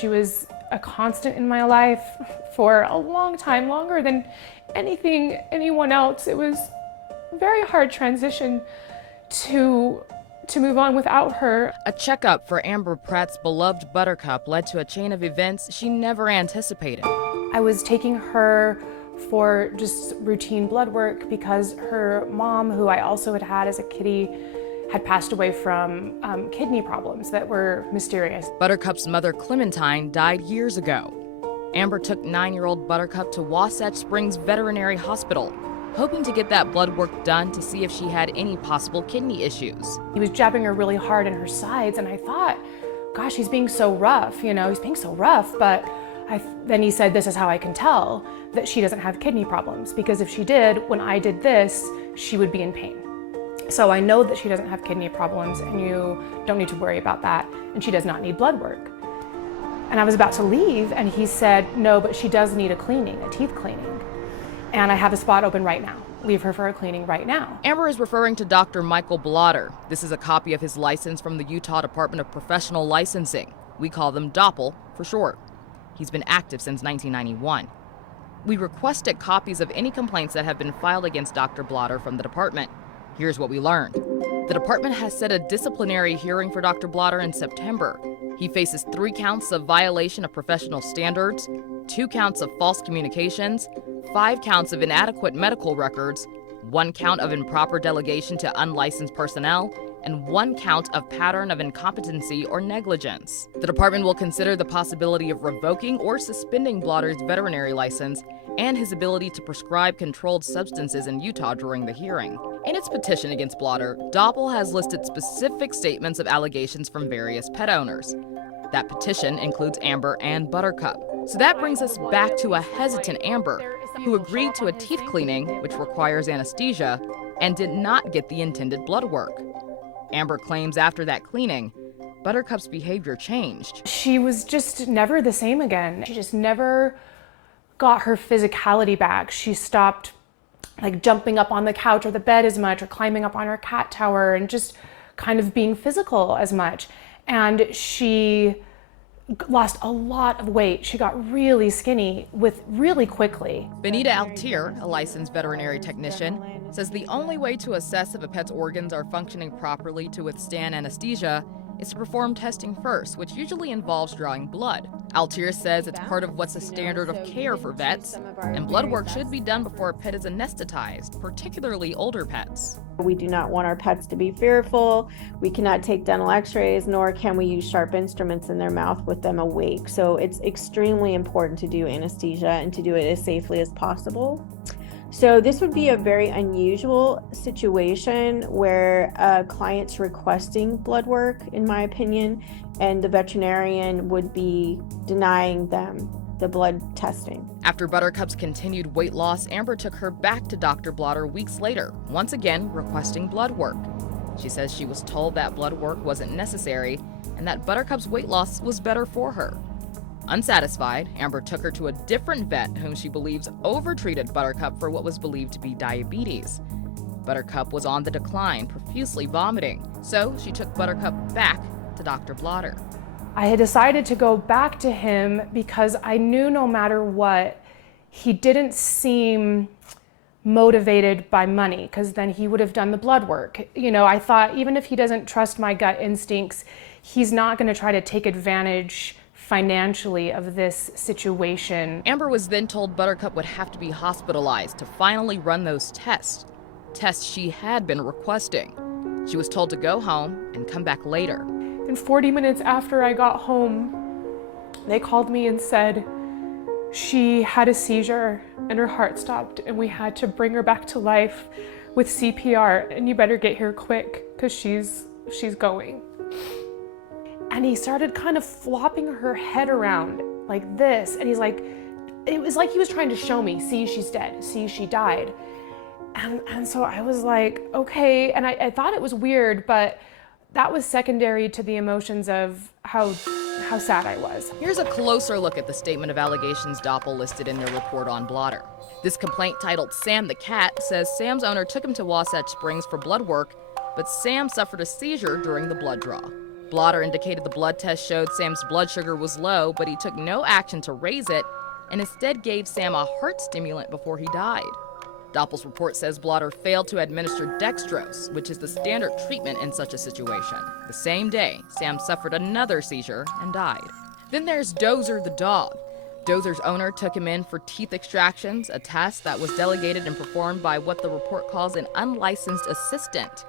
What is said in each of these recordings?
She was a constant in my life for a long time, longer than anyone else. It was a very hard transition to move on without her. A checkup for Amber Pratt's beloved Buttercup led to a chain of events she never anticipated. I was taking her for just routine blood work because her mom, who I also had had as a kitty, had passed away from kidney problems that were mysterious. Buttercup's mother, Clementine, died years ago. Amber took 9-year-old Buttercup to Wasatch Springs Veterinary Hospital, hoping to get that blood work done to see if she had any possible kidney issues. He was jabbing her really hard in her sides, and I thought, gosh, he's being so rough, he's being so rough, but then he said, this is how I can tell that she doesn't have kidney problems, because if she did, when I did this, she would be in pain. So I know that she doesn't have kidney problems, and you don't need to worry about that, and she does not need blood work. And I was about to leave, and he said, no, but she does need a cleaning, a teeth cleaning. And I have a spot open right now. Leave her for a cleaning right now. Amber is referring to Dr. Michael Blauer. This is a copy of his license from the Utah Department of Professional Licensing. We call them DOPL for short. He's been active since 1991. We requested copies of any complaints that have been filed against Dr. Blauer from the department. Here's what we learned. The department has set a disciplinary hearing for Dr. Blauer in September. He faces 3 counts of violation of professional standards, 2 counts of false communications, 5 counts of inadequate medical records, 1 count of improper delegation to unlicensed personnel, and 1 count of pattern of incompetency or negligence. The department will consider the possibility of revoking or suspending Blauer's veterinary license and his ability to prescribe controlled substances in Utah during the hearing. In its petition against Blauer, DOPL has listed specific statements of allegations from various pet owners. That petition includes Amber and Buttercup. So that brings us back to a hesitant Amber, who agreed to a teeth cleaning, which requires anesthesia, and did not get the intended blood work. Amber claims after that cleaning, Buttercup's behavior changed. She was just never the same again. She just never got her physicality back. She stopped jumping up on the couch or the bed as much, or climbing up on her cat tower, and just kind of being physical as much. And she lost a lot of weight. She got really skinny really quickly. Benita Altier, a licensed veterinary technician, says the only way to assess if a pet's organs are functioning properly to withstand anesthesia is to perform testing first, which usually involves drawing blood. Altier says it's part of what's a standard of care for vets, and blood work should be done before a pet is anesthetized, particularly older pets. We do not want our pets to be fearful. We cannot take dental x-rays, nor can we use sharp instruments in their mouth with them awake. So it's extremely important to do anesthesia and to do it as safely as possible. So this would be a very unusual situation where a client's requesting blood work, in my opinion, and the veterinarian would be denying them the blood testing. After Buttercup's continued weight loss, Amber took her back to Dr. Blauer weeks later, once again requesting blood work. She says she was told that blood work wasn't necessary and that Buttercup's weight loss was better for her. Unsatisfied, Amber took her to a different vet whom she believes overtreated Buttercup for what was believed to be diabetes. Buttercup was on the decline, profusely vomiting, so she took Buttercup back to Dr. Blauer. I had decided to go back to him because I knew no matter what, he didn't seem motivated by money, because then he would have done the blood work. I thought even if he doesn't trust my gut instincts, he's not going to try to take advantage financially of this situation. Amber was then told Buttercup would have to be hospitalized to finally run those tests she had been requesting. She was told to go home and come back later. And 40 minutes after I got home, they called me and said she had a seizure and her heart stopped, and we had to bring her back to life with CPR, and you better get here quick because she's going. And he started kind of flopping her head around like this. And it was like he was trying to show me, see, she's dead, see, she died. And so I was like, okay. And I thought it was weird, but that was secondary to the emotions of how sad I was. Here's a closer look at the statement of allegations DOPL listed in their report on Blauer. This complaint, titled Sam the Cat, says Sam's owner took him to Wasatch Springs for blood work, but Sam suffered a seizure during the blood draw. Blauer indicated the blood test showed Sam's blood sugar was low, but he took no action to raise it and instead gave Sam a heart stimulant before he died. Doppel's report says Blauer failed to administer dextrose, which is the standard treatment in such a situation. The same day, Sam suffered another seizure and died. Then there's Dozer the dog. Dozer's owner took him in for teeth extractions, a task that was delegated and performed by what the report calls an unlicensed assistant.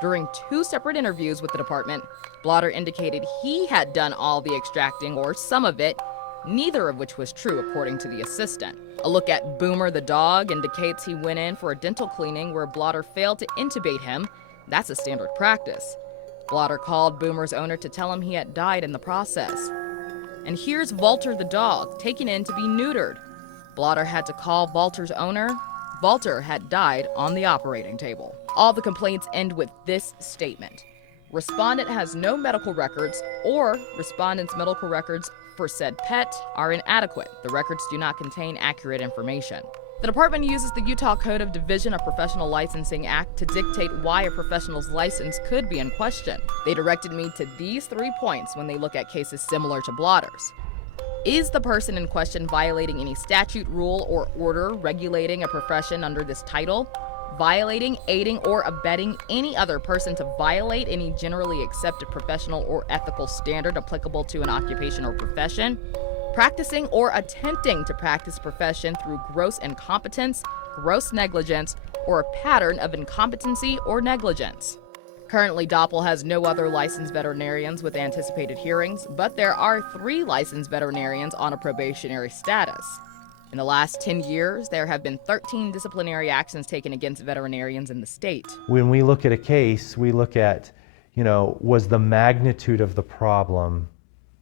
During 2 separate interviews with the department, Blauer indicated he had done all the extracting or some of it, neither of which was true according to the assistant. A look at Boomer the dog indicates he went in for a dental cleaning where Blauer failed to intubate him. That's a standard practice. Blauer called Boomer's owner to tell him he had died in the process. And here's Walter the dog, taken in to be neutered. Blauer had to call Walter's owner. Walter had died on the operating table. All the complaints end with this statement. Respondent has no medical records, or respondent's medical records for said pet are inadequate. The records do not contain accurate information. The department uses the Utah Code of Division of Professional Licensing Act to dictate why a professional's license could be in question. They directed me to these 3 points when they look at cases similar to Blauer's. Is the person in question violating any statute, rule, or order regulating a profession under this title? Violating, aiding, or abetting any other person to violate any generally accepted professional or ethical standard applicable to an occupation or profession? Practicing or attempting to practice a profession through gross incompetence, gross negligence, or a pattern of incompetency or negligence. Currently, Doppel has no other licensed veterinarians with anticipated hearings, but there are 3 licensed veterinarians on a probationary status. In the last 10 years, there have been 13 disciplinary actions taken against veterinarians in the state. When we look at a case, we look at, was the magnitude of the problem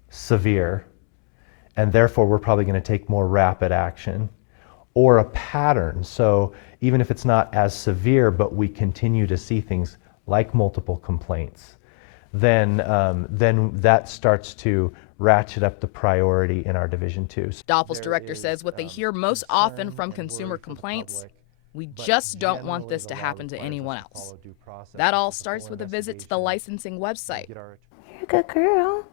severe? And therefore, we're probably going to take more rapid action. Or a pattern. So even if it's not as severe, but we continue to see things like multiple complaints, then that starts to ratchet up the priority in our Division 2. Doppel's director says what they hear most often from consumer complaints, we just don't want this to happen to anyone else. That all starts with a visit to the licensing website. You're a good girl.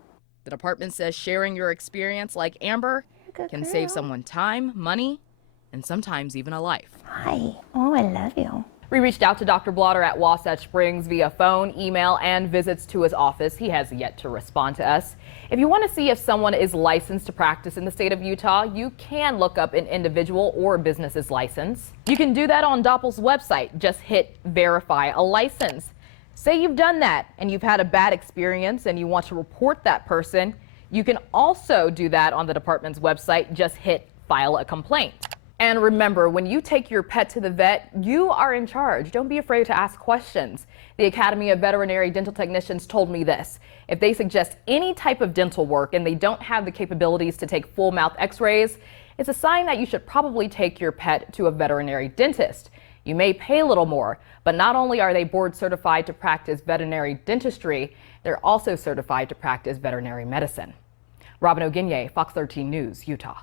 The department says sharing your experience like Amber can save someone time, money, and sometimes even a life. Hi. Oh, I love you. We reached out to Dr. Blauer at Wasatch Springs via phone, email, and visits to his office. He has yet to respond to us. If you want to see if someone is licensed to practice in the state of Utah, you can look up an individual or business's license. You can do that on Doppel's website. Just hit verify a license. Say you've done that and you've had a bad experience and you want to report that person. You can also do that on the department's website. Just hit file a complaint. And remember, when you take your pet to the vet, you are in charge. Don't be afraid to ask questions. The Academy of Veterinary Dental Technicians told me this. If they suggest any type of dental work and they don't have the capabilities to take full mouth x-rays, it's a sign that you should probably take your pet to a veterinary dentist. You may pay a little more, but not only are they board certified to practice veterinary dentistry, they're also certified to practice veterinary medicine. Robin O'Guinye, Fox 13 News, Utah.